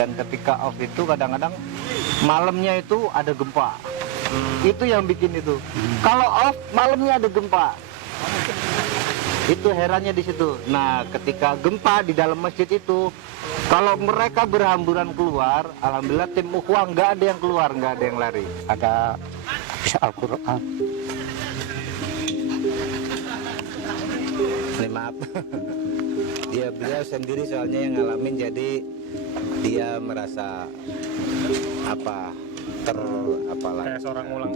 Dan ketika off itu kadang-kadang malamnya itu ada gempa. Itu yang bikin itu. Kalau off malamnya ada gempa. Itu herannya di situ. Nah, ketika gempa di dalam masjid itu, kalau mereka berhamburan keluar, alhamdulillah tim ukhuwah nggak ada yang keluar, nggak ada yang lari. Ada bisa Al-Quran. Ini maaf. Beliau sendiri soalnya yang ngalamin, jadi dia merasa kayak seorang ngulang.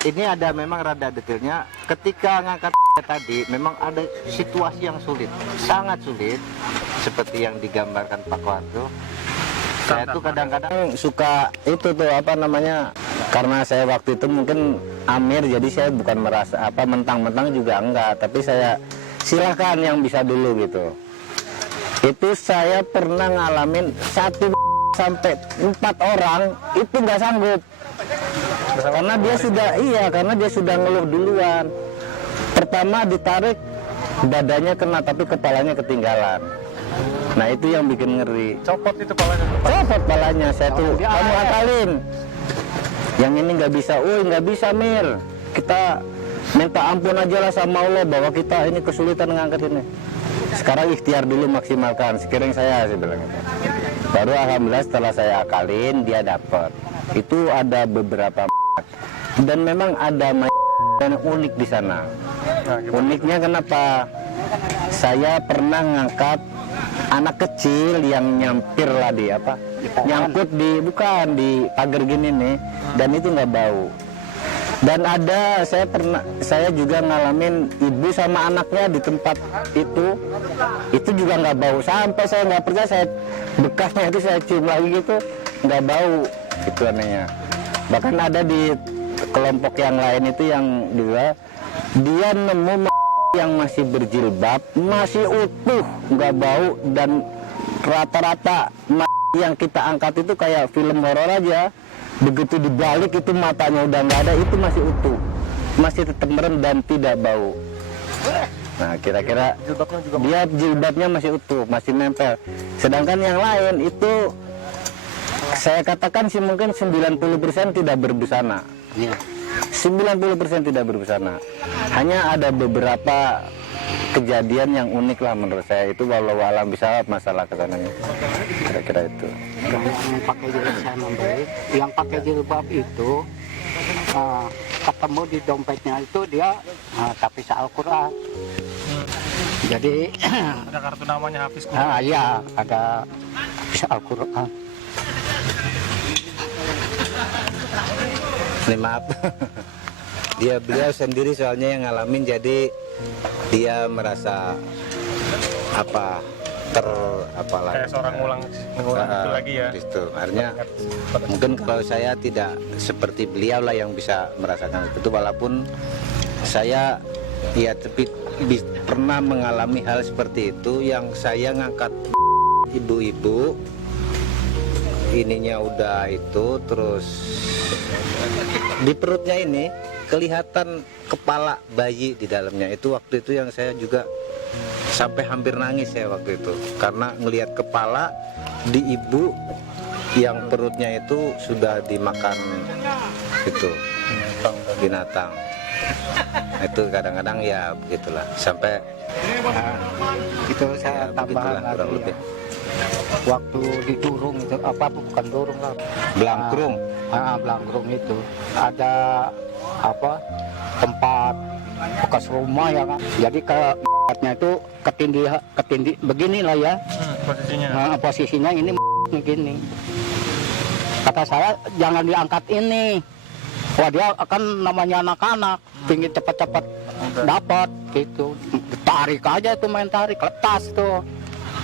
Ini ada memang rada detailnya. Ketika ngangkat tadi memang ada situasi yang sulit, sangat sulit, seperti yang digambarkan Pak Wardo. Saya tuh kadang-kadang suka itu tuh karena saya waktu itu mungkin Amir, jadi saya bukan merasa mentang-mentang juga enggak, tapi saya silakan yang bisa dulu gitu. Itu saya pernah ngalamin 1 sampai 4 orang itu nggak sanggup. Karena dia sudah ngeluh duluan. Pertama ditarik, dadanya kena tapi kepalanya ketinggalan. Nah itu yang bikin ngeri. Copot itu palanya. Copot palanya, saya tuh kamu akalin. Yang ini nggak bisa, nggak bisa Mir. Kita minta ampun aja lah sama Allah bahwa kita ini kesulitan ngangkat ini. Sekarang ikhtiar dulu, maksimalkan. Sekiranya saya bilang. Baru alhamdulillah setelah saya akalin dia dapat. Itu ada beberapa dan memang ada yang unik di sana. Uniknya kenapa? Saya pernah ngangkat anak kecil yang nyampir lah nyangkut di pagar gini nih, dan itu nggak bau. Dan ada saya juga ngalamin ibu sama anaknya di tempat itu juga nggak bau, sampai saya nggak percaya, bekasnya itu saya cium lagi gitu nggak bau, itu anehnya. Bahkan ada di kelompok yang lain itu yang dia nemu yang masih berjilbab, masih utuh, nggak bau, dan rata-rata yang kita angkat itu kayak film horor aja. Begitu dibalik itu matanya udah nggak ada, itu masih utuh, masih tetap merem dan tidak bau. Nah kira-kira dia jilbabnya masih utuh, masih nempel. Sedangkan yang lain itu saya katakan sih mungkin 90% tidak berbusana. 90% tidak berbusana. Hanya ada beberapa kejadian yang unik lah menurut saya, itu walau alam bisa masalah kesananya, kira-kira itu. Yang pakai jilbab saya membeli, yang pakai jilbab itu ketemu di dompetnya itu dia tapi Al-Quran. Jadi Ada kartu namanya Hafiz Quran. iya, ada bisa Al-Quran. Ini maaf. Beliau sendiri soalnya yang ngalamin, jadi dia merasa Kayak seorang ngulang itu lagi ya. Itu artinya mungkin kalau saya tidak seperti beliau lah yang bisa merasakan itu, walaupun saya tapi pernah mengalami hal seperti itu, yang saya ngangkat ibu-ibu ininya udah itu, terus di perutnya ini kelihatan kepala bayi di dalamnya. Itu waktu itu yang saya juga sampai hampir nangis saya waktu itu, karena ngelihat kepala di ibu yang perutnya itu sudah dimakan itu binatang. Itu kadang-kadang ya begitulah, sampai Itu saya tambahan begitulah, kurang lagi lebih. ya. Waktu di Durung itu bukan Durung lah, Blangkrung. Blangkrung itu ada tempat bekas rumah ya kan. Jadi tempatnya itu ketindih beginilah ya. Posisinya. Posisinya ini begini. Kata saya jangan diangkat ini. Wah dia akan namanya anak-anak, pingin cepat-cepat dapat gitu. Tarik aja itu, main tarik, lepas tuh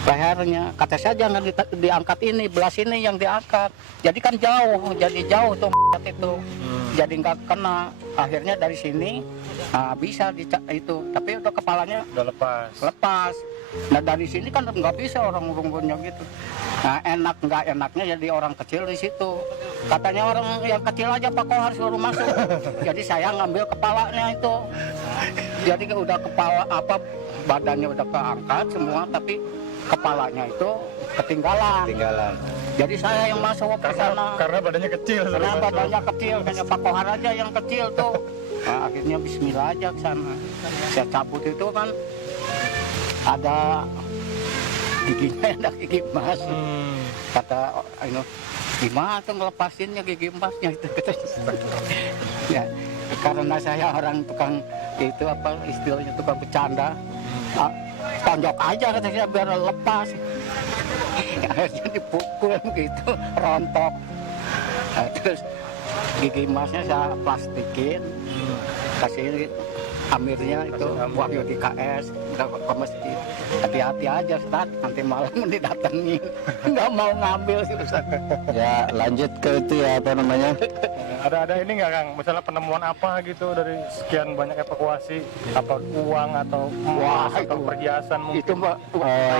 lehernya. Kata saya jangan diangkat ini, belah sini yang diangkat. Jadi kan jauh tuh itu. Jadi nggak kena. Akhirnya dari sini bisa itu, tapi udah kepalanya Udah lepas. Nah dari sini kan nggak bisa orang urung-urungnya gitu. Nah nggak enaknya jadi orang kecil di situ. Katanya orang yang kecil aja Pak Kohar suruh masuk. Jadi saya ngambil kepalanya itu. Jadi udah kepala badannya udah keangkat semua, tapi kepalanya itu ketinggalan. Jadi saya yang masuk ke sana. Karena badannya kecil. Karena badannya kecil, hanya Pak Kohar aja yang kecil tuh. Nah, akhirnya Bismillah aja ke sana. Saya cabut itu kan ada giginya, ada gigi emas. Kata ini, gimana tuh ngelepasinnya gigi emasnya itu? Ya, karena saya orang tukang itu apa istilahnya tukang bercanda, tonjok aja kata saya biar lepas. Akhirnya dipukul gitu, rontok. Nah, terus gigi emasnya saya plastikin, kasih amirnya itu Wahyu di KS, udah ke masjid. Hati-hati aja Ustaz, nanti malam didatengin. Nggak mau ngambil sih Ustaz. Ya lanjut ke itu ya apa namanya. Ada ini nggak Kang? Misalnya penemuan apa gitu dari sekian banyak evakuasi, apa uang atau emas atau perhiasan mungkin? Itu Mbak,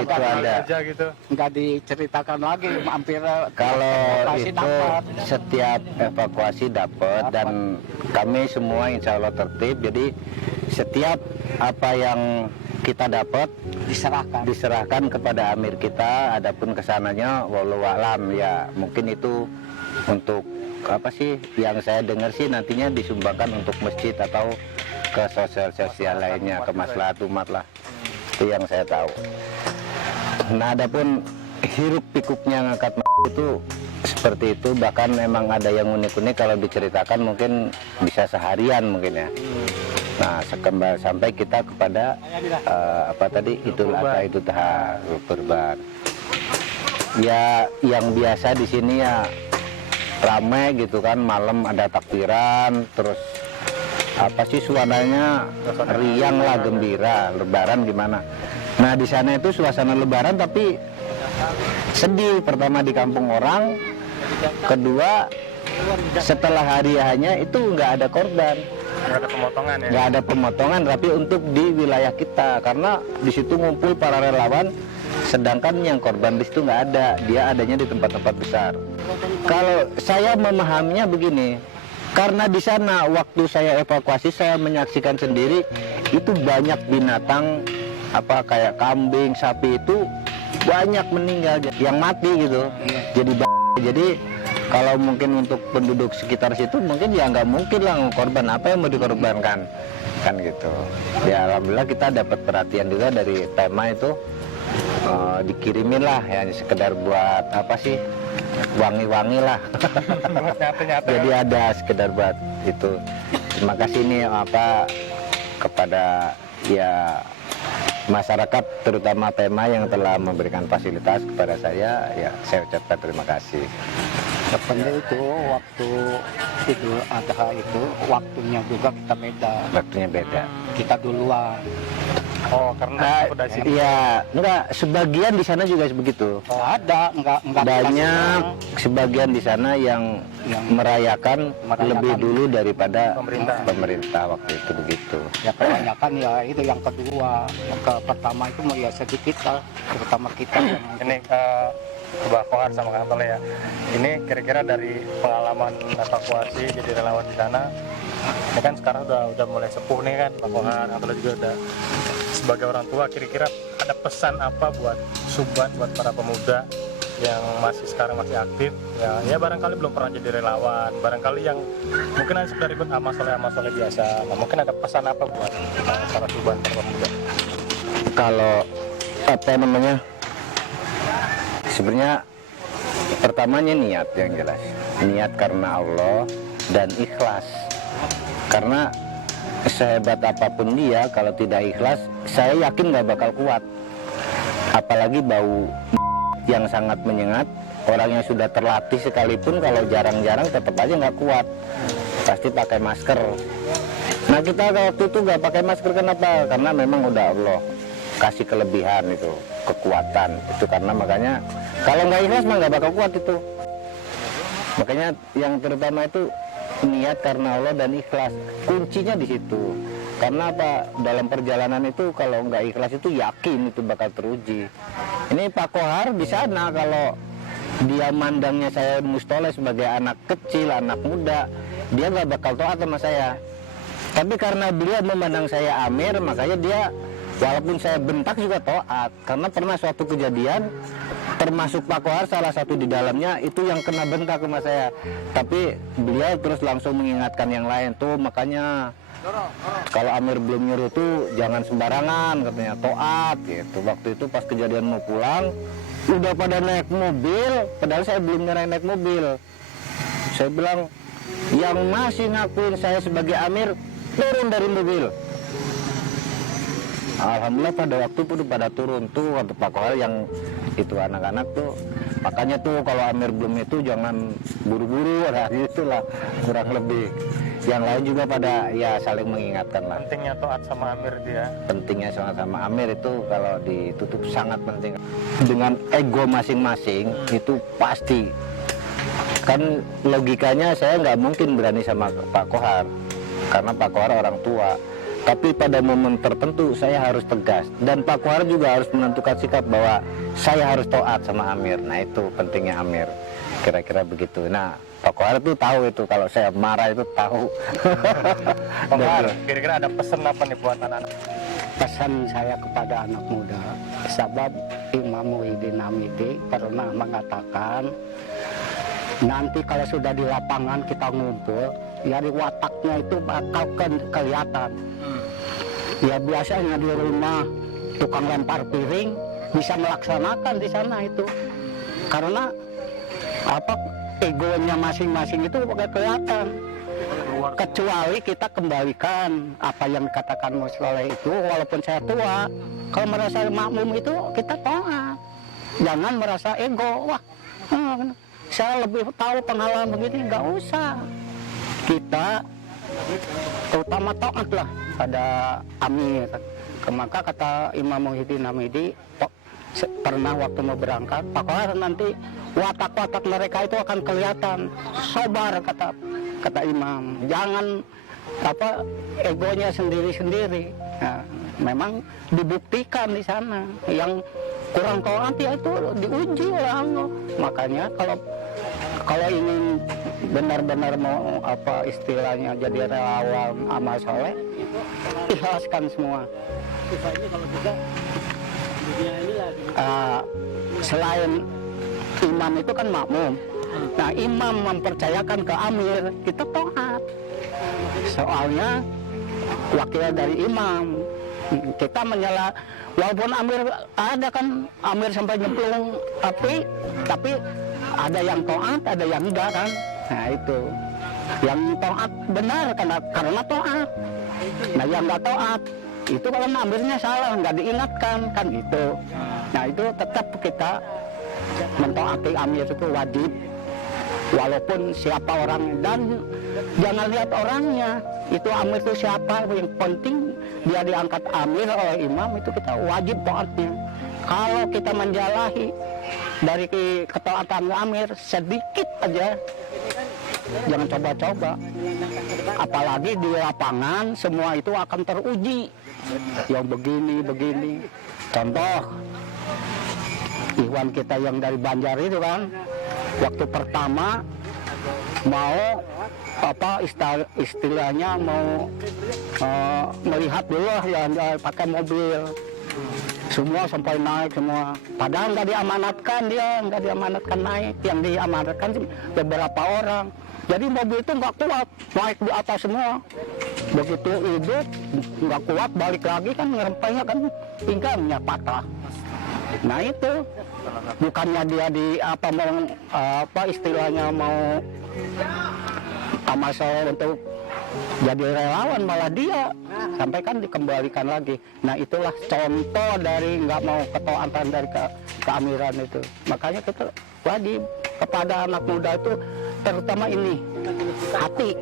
itu ada. Aja gitu. nggak diceritakan lagi, hampir Kalau pasti itu dapat. setiap evakuasi dapat dan kami semua insya Allah tertib. Jadi setiap apa yang kita dapat diserahkan kepada amir kita. Adapun kesananya wallahu alam ya, mungkin itu untuk apa sih yang saya dengar sih nantinya disumbangkan untuk masjid atau ke sosial lainnya, ke maslahat umat lah. Itu yang saya tahu. Nah adapun hiruk pikuknya ngangkat itu seperti itu, bahkan memang ada yang unik-unik kalau diceritakan mungkin bisa seharian mungkin ya. Nah sampai kita kepada apa tadi Idul Adha, Idul Adha, kurban. Ya yang biasa di sini ya ramai gitu kan, malam ada takbiran, terus apa sih suasananya riang lah, gembira, lebaran gimana. Nah di sana itu suasana lebaran tapi sedih. Pertama di kampung orang, kedua setelah hari hanya itu nggak ada korban, Nggak ada pemotongan ya? nggak ada pemotongan, tapi untuk di wilayah kita karena di situ ngumpul para relawan, sedangkan yang korban di situ nggak ada, dia adanya di tempat-tempat besar. Kalau saya memahaminya begini, karena di sana waktu saya evakuasi saya menyaksikan sendiri itu banyak binatang apa kayak kambing, sapi itu banyak meninggal yang mati gitu. Jadi kalau mungkin untuk penduduk sekitar situ mungkin ya nggak mungkin lah korban, apa yang mau dikorbankan kan gitu. Ya alhamdulillah kita dapat perhatian juga dari Pema itu, dikirimin lah ya sekedar buat apa sih, wangi-wangi lah. Nyata-nyata. Jadi ada sekedar buat itu. Terima kasih nih apa kepada ya masyarakat terutama Pema yang telah memberikan fasilitas kepada saya, ya saya ucapkan terima kasih. Sebenarnya itu waktu Idul Adha itu waktunya juga kita beda. Waktunya beda. Kita duluan. Oh karena udah sini. Iya, enggak, sebagian di sana juga begitu. Ada, enggak Banyak sebagian di sana yang merayakan lebih dulu daripada pemerintah waktu itu begitu. Ya kebanyakan ya itu yang kedua. Yang pertama itu ya sedikit lah, terutama kita. Ini Mbak Kohar sama Kang Tole ya. Ini kira-kira dari pengalaman evakuasi jadi relawan di sana. Ini kan sekarang udah mulai sepuh nih kan Mbak Kohar, Kang Tole juga udah sebagai orang tua, kira-kira ada pesan apa buat Subban, buat para pemuda yang sekarang masih aktif ya barangkali belum pernah jadi relawan, barangkali yang mungkin hanya sekedar ikut amal soleh biasa. Nah, mungkin ada pesan apa buat para Subban, para pemuda? Kalau apa namanya, sebenarnya pertamanya niat yang jelas, niat karena Allah dan ikhlas. Karena sehebat apapun dia, kalau tidak ikhlas, saya yakin nggak bakal kuat. Apalagi bau yang sangat menyengat, orang yang sudah terlatih sekalipun kalau jarang-jarang tetap aja nggak kuat, pasti pakai masker. Nah kita waktu itu nggak pakai masker, kenapa? Karena memang udah Allah kasih kelebihan itu, kekuatan itu, karena makanya kalau nggak ikhlas mah nggak bakal kuat itu. Makanya yang terutama itu niat karena Allah dan ikhlas, kuncinya di situ. Karena apa, dalam perjalanan itu kalau nggak ikhlas itu yakin itu bakal teruji. Ini Pak Kohar di sana kalau dia mandangnya saya mustoleh sebagai anak kecil, anak muda, dia nggak bakal taat sama saya. Tapi karena beliau memandang saya amir, makanya dia Walaupun saya bentak juga taat, karena pernah suatu kejadian termasuk Pak Kohar salah satu di dalamnya itu yang kena bentak sama saya. Tapi beliau terus langsung mengingatkan yang lain tuh, makanya kalau Amir belum nyuruh tuh jangan sembarangan katanya, taat gitu. Waktu itu pas kejadian mau pulang udah pada naik mobil, padahal saya belum nyerahin naik mobil. Saya bilang yang masih ngakuin saya sebagai Amir turun dari mobil. Alhamdulillah pada waktu itu pada turun tuh waktu Pak Kohar yang itu anak-anak tuh. Makanya tuh kalau Amir belum itu jangan buru-buru, nah itulah kurang lebih. Yang lain juga pada ya saling mengingatkan lah. Pentingnya taat sama Amir dia. Pentingnya sama Amir itu kalau ditutup sangat penting. Dengan ego masing-masing itu pasti. Kan logikanya saya nggak mungkin berani sama Pak Kohar karena Pak Kohar orang tua. Tapi pada momen tertentu saya harus tegas dan Pak Kohar juga harus menentukan sikap bahwa saya harus taat sama Amir. Nah itu pentingnya Amir, kira-kira begitu. Nah Pak Kohar itu tahu itu kalau saya marah itu tahu. Pak Kohar, kira-kira ada pesan apa nih buat anak-anak? Pesan saya kepada anak muda, sebab Imam Muhyiddin Hamidi pernah mengatakan nanti kalau sudah di lapangan kita ngumpul, dari wataknya itu bakal kelihatan. Ya biasanya di rumah tukang lempar piring bisa melaksanakan di sana itu, karena apa egonya masing-masing itu bakal kelihatan. Kecuali kita kembalikan apa yang dikatakan Mas Soleh itu, walaupun saya tua, kalau merasa makmum itu kita taat, jangan merasa ego. Wah, saya lebih tahu pengalaman begini, nggak usah. Kita terutama taat lah pada Amir. Maka kata Imam Muhyiddin Hamidi pernah waktu mau berangkat, Pak Kohar nanti watak-watak mereka itu akan kelihatan. Sabar kata Imam, jangan apa egonya sendiri-sendiri. Nah, memang dibuktikan di sana yang kurang taat ya itu diuji oleh Allah. Makanya kalau ingin benar-benar mau apa istilahnya jadi relawan amal soleh, ikhlaskan semua. Selain imam itu kan makmum, nah imam mempercayakan ke Amir, kita taat. Soalnya wakil dari imam, kita menyala. Walaupun Amir ada kan, Amir sampai nyemplung api, tapi ada yang taat, ada yang enggak kan. Nah itu yang taat benar karena taat. Nah yang enggak taat itu kalau Amirnya salah, nggak diingatkan kan gitu. Nah itu tetap kita mentaati Amir itu wajib, walaupun siapa orangnya, dan jangan lihat orangnya itu Amir itu siapa, yang penting dia diangkat Amir oleh imam, itu kita wajib taatnya. Kalau kita menjalahi dari ketaatan Amir sedikit aja, jangan coba-coba. Apalagi di lapangan semua itu akan teruji. Yang begini. Contoh, Ikhwan kita yang dari Banjar itu kan, waktu pertama mau apa istilahnya mau melihat dulu ya pakai mobil. Semua sampai naik semua. Padahal nggak diamanatkan naik. Yang diamanatkan beberapa orang. Jadi mobil itu nggak kuat, naik di atas semua. Begitu hidup nggak kuat, balik lagi kan ngerempenya kan pinggangnya patah. Nah itu bukannya dia di apa istilahnya mau amal soleh untuk jadi relawan, malah dia sampai kan dikembalikan lagi. Nah itulah contoh dari nggak mau ketaatan dari keamiran itu. Makanya kita wajib kepada anak muda itu, terutama ini hati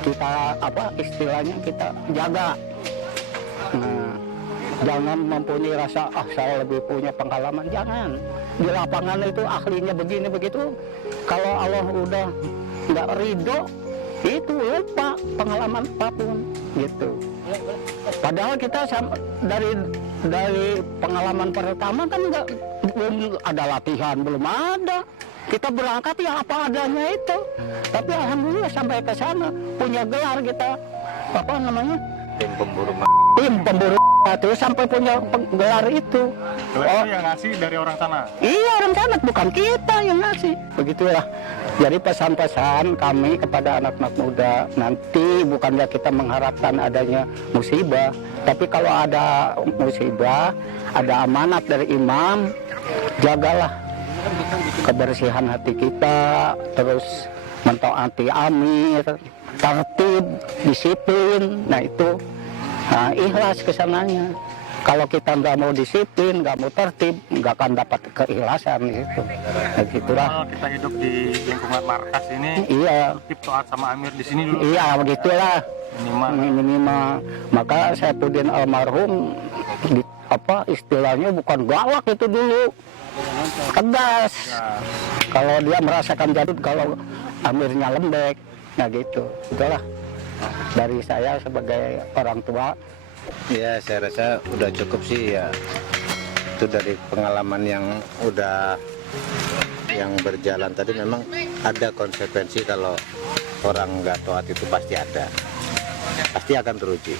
kita apa istilahnya kita jaga. Nah, jangan mempunyai rasa saya lebih punya pengalaman, jangan. Di lapangan itu ahlinya begini begitu, kalau Allah udah nggak ridho itu lupa pengalaman apapun gitu. Padahal kita dari pengalaman pertama kan belum ada latihan, belum ada. Kita berangkat ya apa adanya itu. Tapi alhamdulillah sampai ke sana punya gelar kita apa namanya? Tim pemburu. Tim pemburu. terus sampai punya gelar itu. Gelar itu yang ngasih dari orang sana. Iya, orang sana, bukan kita yang ngasih. Begitulah. Jadi pesan-pesan kami kepada anak-anak muda, nanti bukannya kita mengharapkan adanya musibah, tapi kalau ada musibah, ada amanat dari imam, jagalah kebersihan hati kita, terus mentaati amir, tertib, disiplin. Nah itu, ikhlas kesananya. Kalau kita nggak mau disiplin, nggak mau tertib, nggak akan dapat keikhlasan gitu. Nah, gitulah. Kalau kita hidup di lingkungan markas ini, Iya, tertib taat sama amir di sini dulu. iya begitulah. Minimal. Minimal. Maka Saifuddin almarhum istilahnya bukan galak itu dulu, tegas. Kalau dia merasakan jadul, kalau amirnya lembek, nah gitu. Itulah dari saya sebagai orang tua. Ya, saya rasa udah cukup sih ya. Itu dari pengalaman yang berjalan tadi, memang ada konsekuensi kalau orang nggak taat itu pasti ada. Pasti akan teruji.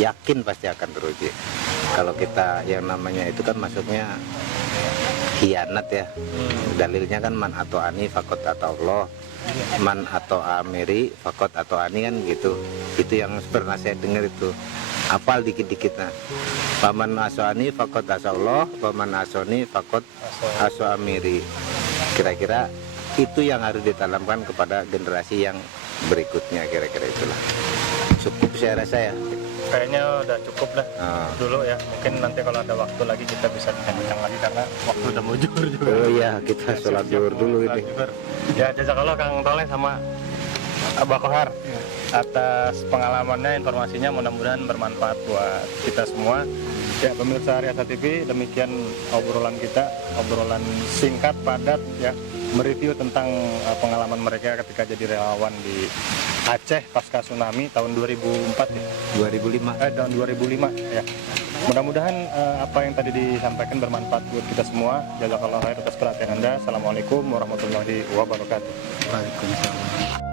Yakin pasti akan teruji. Kalau kita yang namanya itu kan masuknya khianat ya. Dalilnya kan man atau ani fakot atau Allah, man atau amiri fakot atau ani kan gitu. Itu yang pernah saya dengar itu. Apal dikit-dikit nah. Paman asani fakot asallah, paman asoni fakot aso amiri. Kira-kira itu yang harus ditanamkan kepada generasi yang berikutnya, kira-kira itulah. Cukup saya rasa ya. Kayaknya udah cukup lah dulu ya. Mungkin nanti kalau ada waktu lagi kita bisa bincang lagi karena waktu udah mau zuhur juga. Oh iya, kita sholat zuhur dulu ini. Ya, jazakallah Kang Toleh sama Abah Kohar atas pengalamannya, informasinya, mudah-mudahan bermanfaat buat kita semua. Ya, pemirsa Riasa TV, demikian obrolan kita, obrolan singkat, padat ya, mereview tentang pengalaman mereka ketika jadi relawan di Aceh pasca tsunami tahun 2004 ya. 2005. Tahun 2005 ya. Mudah-mudahan apa yang tadi disampaikan bermanfaat buat kita semua. Jazakallah khair atas perhatian Anda. Assalamualaikum warahmatullahi wabarakatuh. Waalaikumsalam.